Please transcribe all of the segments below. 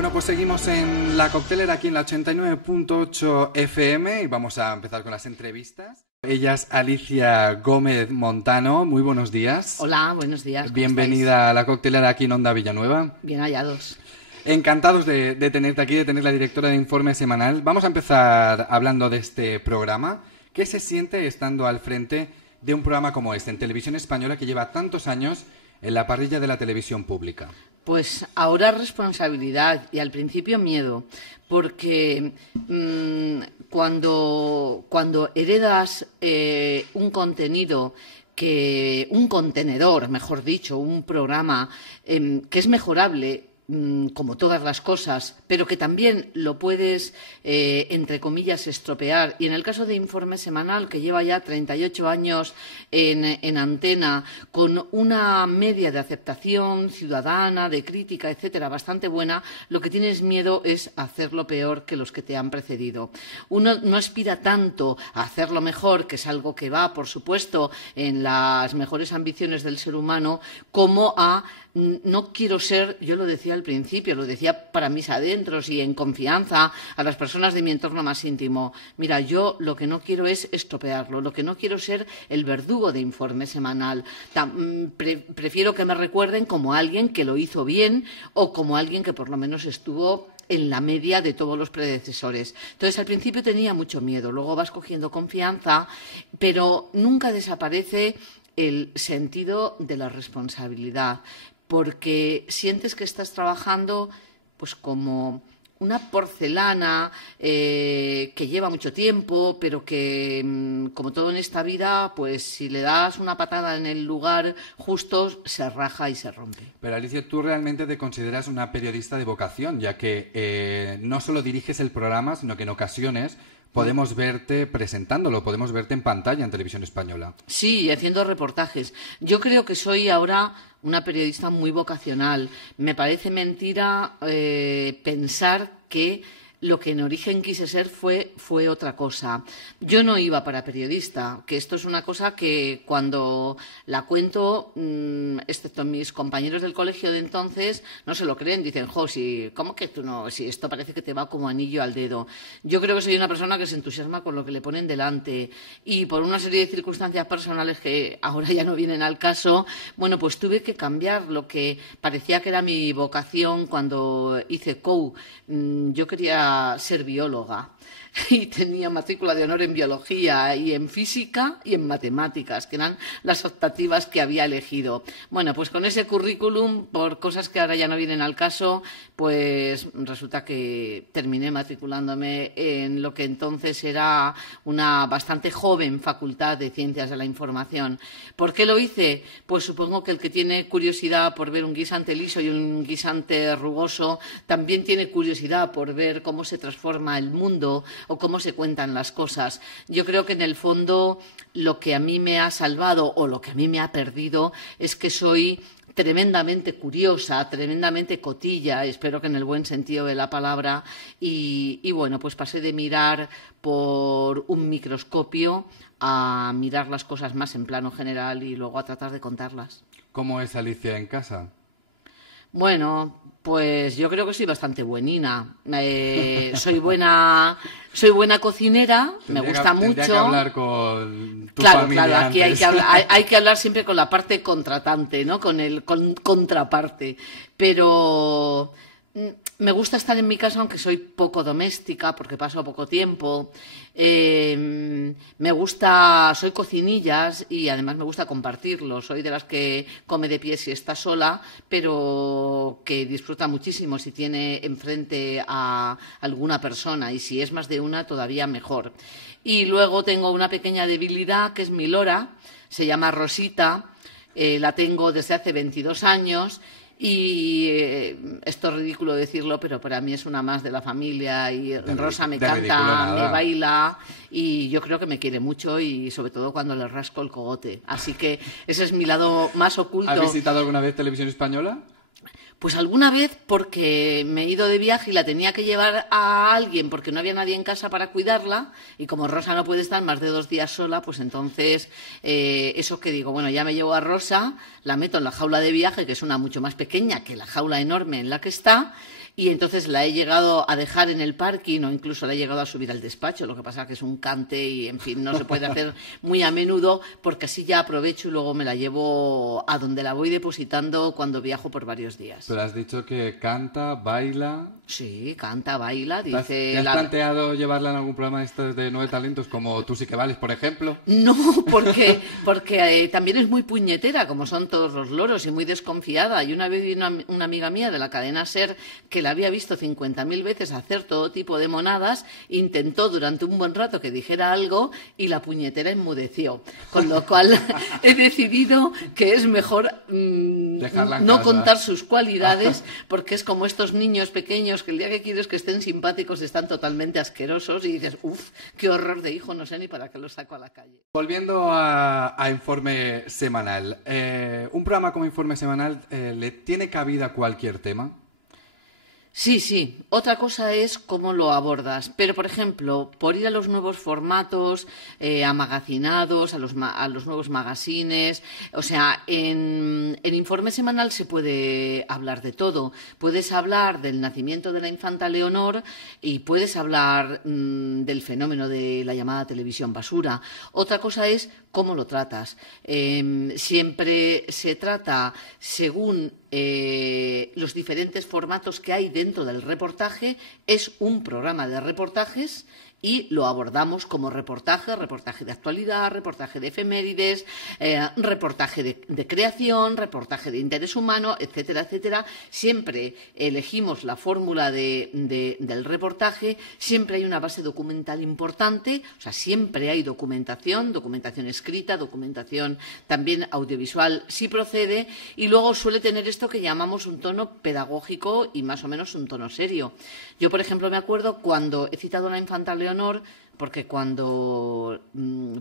Bueno, pues seguimos en La Coctelera aquí en la 89.8 FM y vamos a empezar con las entrevistas. Ella es Alicia Gómez Montano. Muy buenos días. Hola, buenos días. ¿Cómo Bienvenida estáis? a La Coctelera aquí en Onda Villanueva. Bien hallados. Encantados de tenerte aquí, de tener la directora de Informe Semanal. Vamos a empezar hablando de este programa. ¿Qué se siente estando al frente de un programa como este en Televisión Española que lleva tantos años en la parrilla de la televisión pública? Pues ahora responsabilidad y al principio miedo, porque cuando heredas un contenido, un contenedor, mejor dicho, un programa que es mejorable, como todas las cosas, pero que también lo puedes, entre comillas, estropear. Y en el caso de Informe Semanal, que lleva ya 38 años en antena, con una media de aceptación ciudadana, de crítica, etcétera, bastante buena, lo que tienes miedo es hacerlo peor que los que te han precedido. Uno no aspira tanto a hacerlo mejor, que es algo que va, por supuesto, en las mejores ambiciones del ser humano, como a no quiero ser, yo lo decía al principio, lo decía para mis adentros y en confianza a las personas de mi entorno más íntimo. Mira, yo lo que no quiero es estropearlo, lo que no quiero es ser el verdugo de Informe Semanal. Prefiero que me recuerden como alguien que lo hizo bien o como alguien que por lo menos estuvo en la media de todos los predecesores. Entonces, al principio tenía mucho miedo, luego vas cogiendo confianza, pero nunca desaparece el sentido de la responsabilidad, porque sientes que estás trabajando pues como una porcelana que lleva mucho tiempo, pero que, como todo en esta vida, pues si le das una patada en el lugar justo, se raja y se rompe. Pero Alicia, tú realmente te consideras una periodista de vocación, ya que no solo diriges el programa, sino que en ocasiones podemos verte presentándolo, podemos verte en pantalla en Televisión Española. Sí, y haciendo reportajes. Yo creo que soy ahora una periodista muy vocacional. Me parece mentira pensar que lo que en origen quise ser fue otra cosa. Yo no iba para periodista, que esto es una cosa que cuando la cuento, excepto mis compañeros del colegio de entonces, no se lo creen, dicen, jo, si, ¿cómo que tú no? Si esto parece que te va como anillo al dedo. Yo creo que soy una persona que se entusiasma con lo que le ponen delante y por una serie de circunstancias personales que ahora ya no vienen al caso, bueno, pues tuve que cambiar lo que parecía que era mi vocación cuando hice COU. Yo quería ser bióloga y tenía matrícula de honor en biología y en física y en matemáticas, que eran las optativas que había elegido. Bueno, pues con ese currículum, por cosas que ahora ya no vienen al caso, pues resulta que terminé matriculándome en lo que entonces era una bastante joven Facultad de Ciencias de la Información. ¿Por qué lo hice? Pues supongo que el que tiene curiosidad por ver un guisante liso y un guisante rugoso también tiene curiosidad por ver cómo se transforma el mundo o cómo se cuentan las cosas. Yo creo que en el fondo lo que a mí me ha salvado o lo que a mí me ha perdido es que soy tremendamente curiosa, tremendamente cotilla, espero que en el buen sentido de la palabra, y bueno, pues pasé de mirar por un microscopio a mirar las cosas más en plano general y luego a tratar de contarlas. ¿Cómo es Alicia en casa? Bueno, pues yo creo que soy bastante buenina. Soy buena cocinera, me gusta mucho. Tendría que hablar con tu Claro, familia claro, aquí antes. hay que hablar siempre con la parte contratante, ¿no? Con el contraparte. Pero me gusta estar en mi casa, aunque soy poco doméstica, porque paso poco tiempo. Soy cocinillas y además me gusta compartirlo. Soy de las que come de pie si está sola, pero que disfruta muchísimo si tiene enfrente a alguna persona y si es más de una, todavía mejor. Y luego tengo una pequeña debilidad que es mi lora, se llama Rosita, la tengo desde hace 22 años. Y esto es ridículo decirlo, pero para mí es una más de la familia y Rosa me canta, me baila y yo creo que me quiere mucho y sobre todo cuando le rasco el cogote. Así que ese es mi lado más oculto. ¿Has visitado alguna vez Televisión Española? Pues alguna vez porque me he ido de viaje y la tenía que llevar a alguien porque no había nadie en casa para cuidarla y como Rosa no puede estar más de 2 días sola, pues entonces eso que digo, bueno, ya me llevo a Rosa, la meto en la jaula de viaje, que es una mucho más pequeña que la jaula enorme en la que está, y entonces la he llegado a dejar en el parking o incluso la he llegado a subir al despacho. Lo que pasa es que es un cante y, en fin, no se puede hacer muy a menudo porque así ya aprovecho y luego me la llevo a donde la voy depositando cuando viajo por varios días. Pero has dicho que canta, baila... Sí, canta, baila, dice... ¿Te has planteado llevarla en algún programa de estos de Nueve Talentos, como Tú sí que vales, por ejemplo? No, porque también es muy puñetera, como son todos los loros, y muy desconfiada. Y una vez vi una amiga mía de la cadena SER, que la había visto 50.000 veces hacer todo tipo de monadas, intentó durante un buen rato que dijera algo y la puñetera enmudeció. Con lo cual he decidido que es mejor no contar sus cualidades, porque es como estos niños pequeños que el día que quieres que estén simpáticos están totalmente asquerosos y dices, uff, qué horror de hijo, no sé ni para qué lo saco a la calle. Volviendo a Informe Semanal, ¿un programa como Informe Semanal le tiene cabida a cualquier tema? Sí, sí. Otra cosa es cómo lo abordas. Pero, por ejemplo, por ir a los nuevos formatos, amagacinados, a los nuevos magazines. O sea, en Informe Semanal se puede hablar de todo. Puedes hablar del nacimiento de la infanta Leonor y puedes hablar del fenómeno de la llamada televisión basura. Otra cosa es cómo lo tratas. Siempre se trata según los diferentes formatos que hay dentro del reportaje. Es un programa de reportajes y lo abordamos como reportaje de actualidad, reportaje de efemérides, reportaje de creación, reportaje de interés humano, etcétera, etcétera. Siempre elegimos la fórmula del reportaje, siempre hay una base documental importante, o sea, siempre hay documentación escrita, documentación también audiovisual si procede, y luego suele tener esto que llamamos un tono pedagógico y más o menos un tono serio. Yo, por ejemplo, me acuerdo cuando he citado a la infanta Leonor, porque cuando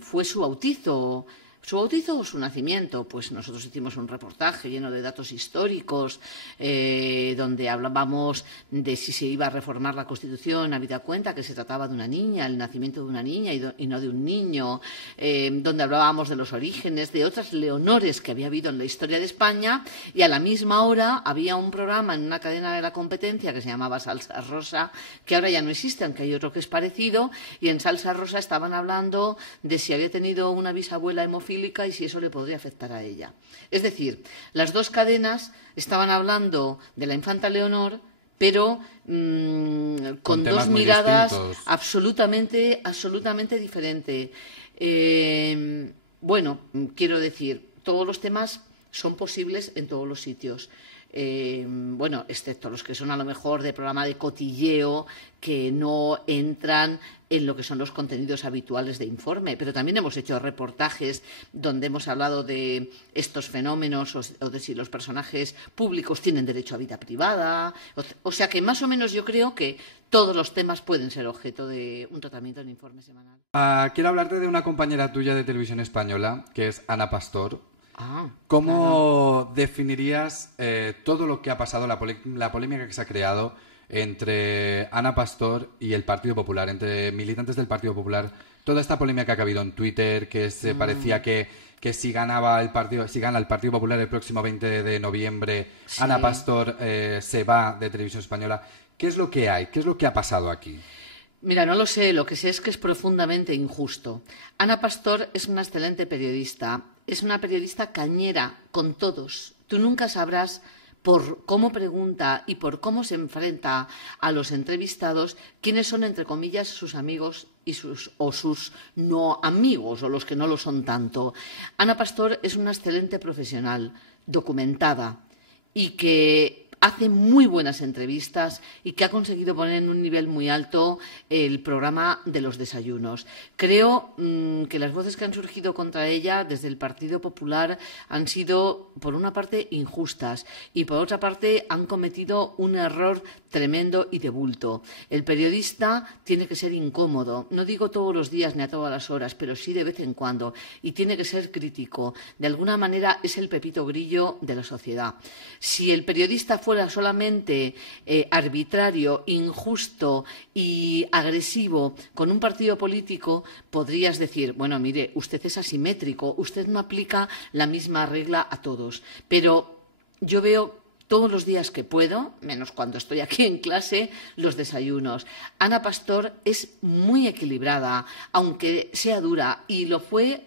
fue su bautizo o su nacimiento, pues nosotros hicimos un reportaje lleno de datos históricos, donde hablábamos de si se iba a reformar la Constitución, habida cuenta que se trataba de una niña, el nacimiento de una niña y no de un niño, donde hablábamos de los orígenes, de otras Leonores que había habido en la historia de España, y a la misma hora había un programa en una cadena de la competencia que se llamaba Salsa Rosa, que ahora ya no existe, aunque hay otro que es parecido, y en Salsa Rosa estaban hablando de si había tenido una bisabuela hemofílica y si eso le podría afectar a ella. Es decir, las dos cadenas estaban hablando de la infanta Leonor, pero con dos miradas absolutamente diferentes. Bueno, quiero decir, todos los temas son posibles en todos los sitios. Bueno, excepto los que son a lo mejor de programa de cotilleo, que no entran en lo que son los contenidos habituales de informe, pero también hemos hecho reportajes donde hemos hablado de estos fenómenos o de si los personajes públicos tienen derecho a vida privada, o sea que más o menos yo creo que todos los temas pueden ser objeto de un tratamiento en informe semanal. Quiero hablarte de una compañera tuya de Televisión Española, que es Ana Pastor. claro. ¿Cómo definirías todo lo que ha pasado, la polémica que se ha creado entre Ana Pastor y el Partido Popular, entre militantes del Partido Popular? Toda esta polémica que ha habido en Twitter, que se parecía que si gana el Partido Popular el próximo 20 de noviembre, sí, Ana Pastor se va de Televisión Española. ¿Qué es lo que hay? ¿Qué es lo que ha pasado aquí? Mira, no lo sé, lo que sé es que es profundamente injusto. Ana Pastor es una excelente periodista, es una periodista cañera con todos. Tú nunca sabrás por cómo pregunta y por cómo se enfrenta a los entrevistados quiénes son, entre comillas, sus amigos y sus no amigos o los que no lo son tanto. Ana Pastor es una excelente profesional, documentada y que hace muy buenas entrevistas y que ha conseguido poner en un nivel muy alto el programa de los desayunos. Creo que las voces que han surgido contra ella desde el Partido Popular han sido, por una parte, injustas y, por otra parte, han cometido un error tremendo y de bulto. El periodista tiene que ser incómodo, no digo todos los días ni a todas las horas, pero sí de vez en cuando, y tiene que ser crítico. De alguna manera es el Pepito Grillo de la sociedad. Si el periodista fuera solamente arbitrario, injusto y agresivo con un partido político, podrías decir, bueno, mire, usted es asimétrico, usted no aplica la misma regla a todos. Pero yo veo todos los días que puedo, menos cuando estoy aquí en clase, los desayunos. Ana Pastor es muy equilibrada, aunque sea dura, y lo fue,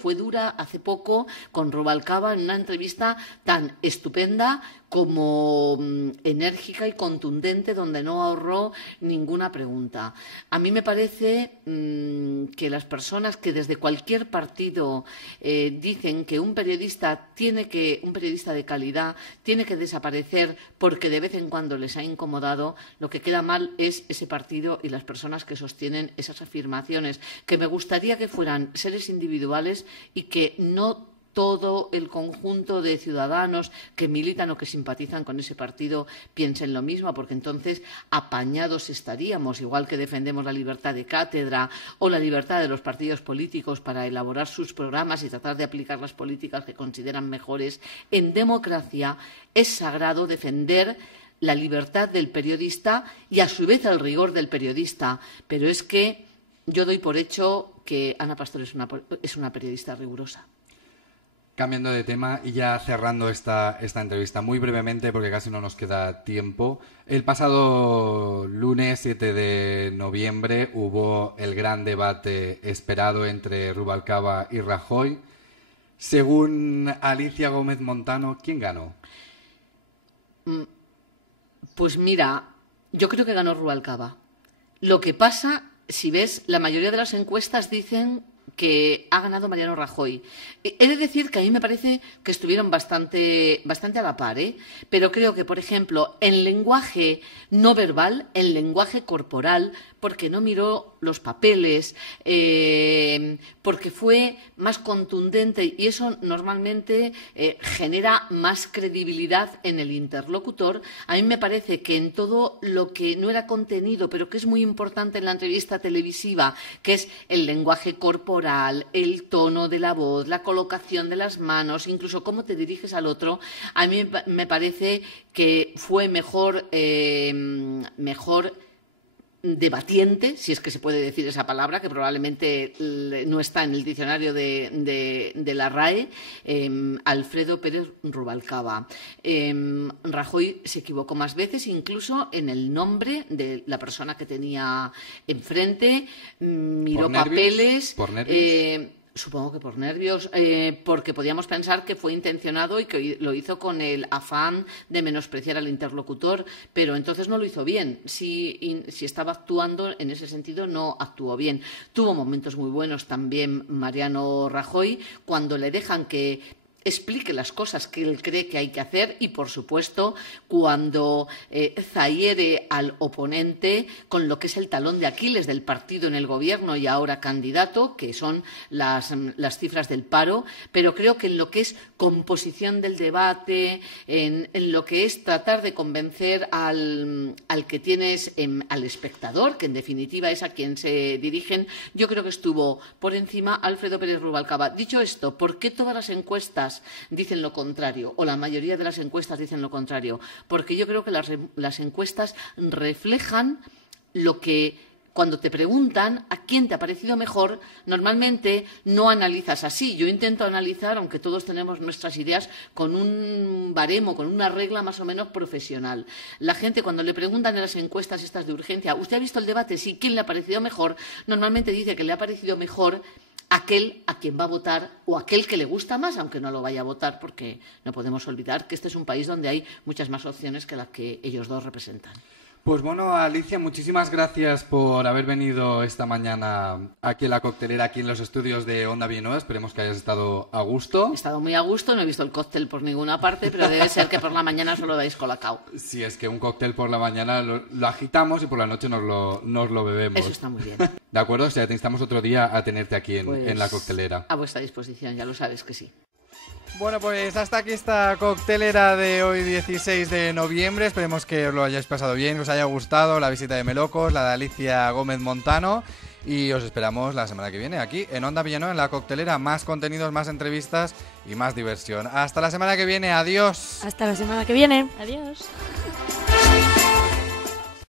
fue dura hace poco con Rubalcaba en una entrevista tan estupenda como enérgica y contundente, donde no ahorró ninguna pregunta. A mí me parece que las personas que desde cualquier partido dicen que un periodista de calidad tiene que desaparecer porque de vez en cuando les ha incomodado, lo que queda mal es ese partido y las personas que sostienen esas afirmaciones, que me gustaría que fueran seres individuales y que no todo el conjunto de ciudadanos que militan o que simpatizan con ese partido piensen lo mismo, porque entonces apañados estaríamos, igual que defendemos la libertad de cátedra o la libertad de los partidos políticos para elaborar sus programas y tratar de aplicar las políticas que consideran mejores. En democracia es sagrado defender la libertad del periodista y, a su vez, el rigor del periodista. Pero es que yo doy por hecho que Ana Pastor es una periodista rigurosa. Cambiando de tema y ya cerrando esta entrevista muy brevemente porque casi no nos queda tiempo. El pasado lunes 7 de noviembre hubo el gran debate esperado entre Rubalcaba y Rajoy. Según Alicia Gómez Montano, ¿quién ganó? Pues mira, yo creo que ganó Rubalcaba. Lo que pasa, si ves, la mayoría de las encuestas dicen que ha ganado Mariano Rajoy. He de decir que a mí me parece que estuvieron bastante a la par, pero creo que, por ejemplo, en lenguaje no verbal, en lenguaje corporal, porque no miró los papeles, porque fue más contundente, y eso normalmente genera más credibilidad en el interlocutor. A mí me parece que en todo lo que no era contenido, pero que es muy importante en la entrevista televisiva, que es el lenguaje corporal, el tono de la voz, la colocación de las manos, incluso cómo te diriges al otro, a mí me parece que fue mejor debatiente, si es que se puede decir esa palabra, que probablemente no está en el diccionario de la RAE, Alfredo Pérez Rubalcaba. Rajoy se equivocó más veces, incluso en el nombre de la persona que tenía enfrente, miró papeles. ¿Por nervios? Supongo que por nervios, porque podíamos pensar que fue intencionado y que lo hizo con el afán de menospreciar al interlocutor, pero entonces no lo hizo bien. Si estaba actuando en ese sentido, no actuó bien. Tuvo momentos muy buenos también Mariano Rajoy, cuando le dejan que explique las cosas que él cree que hay que hacer y, por supuesto, cuando zahiere al oponente con lo que es el talón de Aquiles del partido en el gobierno y ahora candidato, que son las cifras del paro. Pero creo que en lo que es composición del debate, en lo que es tratar de convencer al que tienes, al espectador, que en definitiva es a quien se dirigen, yo creo que estuvo por encima Alfredo Pérez Rubalcaba. Dicho esto, ¿por qué todas las encuestas dicen lo contrario, o la mayoría de las encuestas dicen lo contrario? Porque yo creo que las encuestas reflejan lo que, cuando te preguntan a quién te ha parecido mejor, normalmente no analizas así. Yo intento analizar, aunque todos tenemos nuestras ideas, con un baremo, con una regla más o menos profesional. La gente, cuando le preguntan en las encuestas estas de urgencia, ¿usted ha visto el debate? Sí, ¿quién le ha parecido mejor? Normalmente dice que le ha parecido mejor aquel a quien va a votar o aquel que le gusta más, aunque no lo vaya a votar, porque no podemos olvidar que este es un país donde hay muchas más opciones que las que ellos dos representan. Pues bueno, Alicia, muchísimas gracias por haber venido esta mañana aquí en la coctelera, aquí en los estudios de Onda Villanueva. Esperemos que hayas estado a gusto. He estado muy a gusto, no he visto el cóctel por ninguna parte, pero debe ser que por la mañana solo dais colacao. Sí, es que un cóctel por la mañana lo agitamos y por la noche nos lo bebemos. Eso está muy bien. De acuerdo, o sea, te instamos otro día a tenerte aquí en la coctelera. A vuestra disposición, ya lo sabes que sí. Bueno, pues hasta aquí esta coctelera de hoy 16 de noviembre. Esperemos que os lo hayáis pasado bien, que os haya gustado la visita de Melocos, la de Alicia Gómez Montano. Y os esperamos la semana que viene aquí en Onda Villanueva, en la coctelera. Más contenidos, más entrevistas y más diversión. Hasta la semana que viene. Adiós. Hasta la semana que viene. Adiós.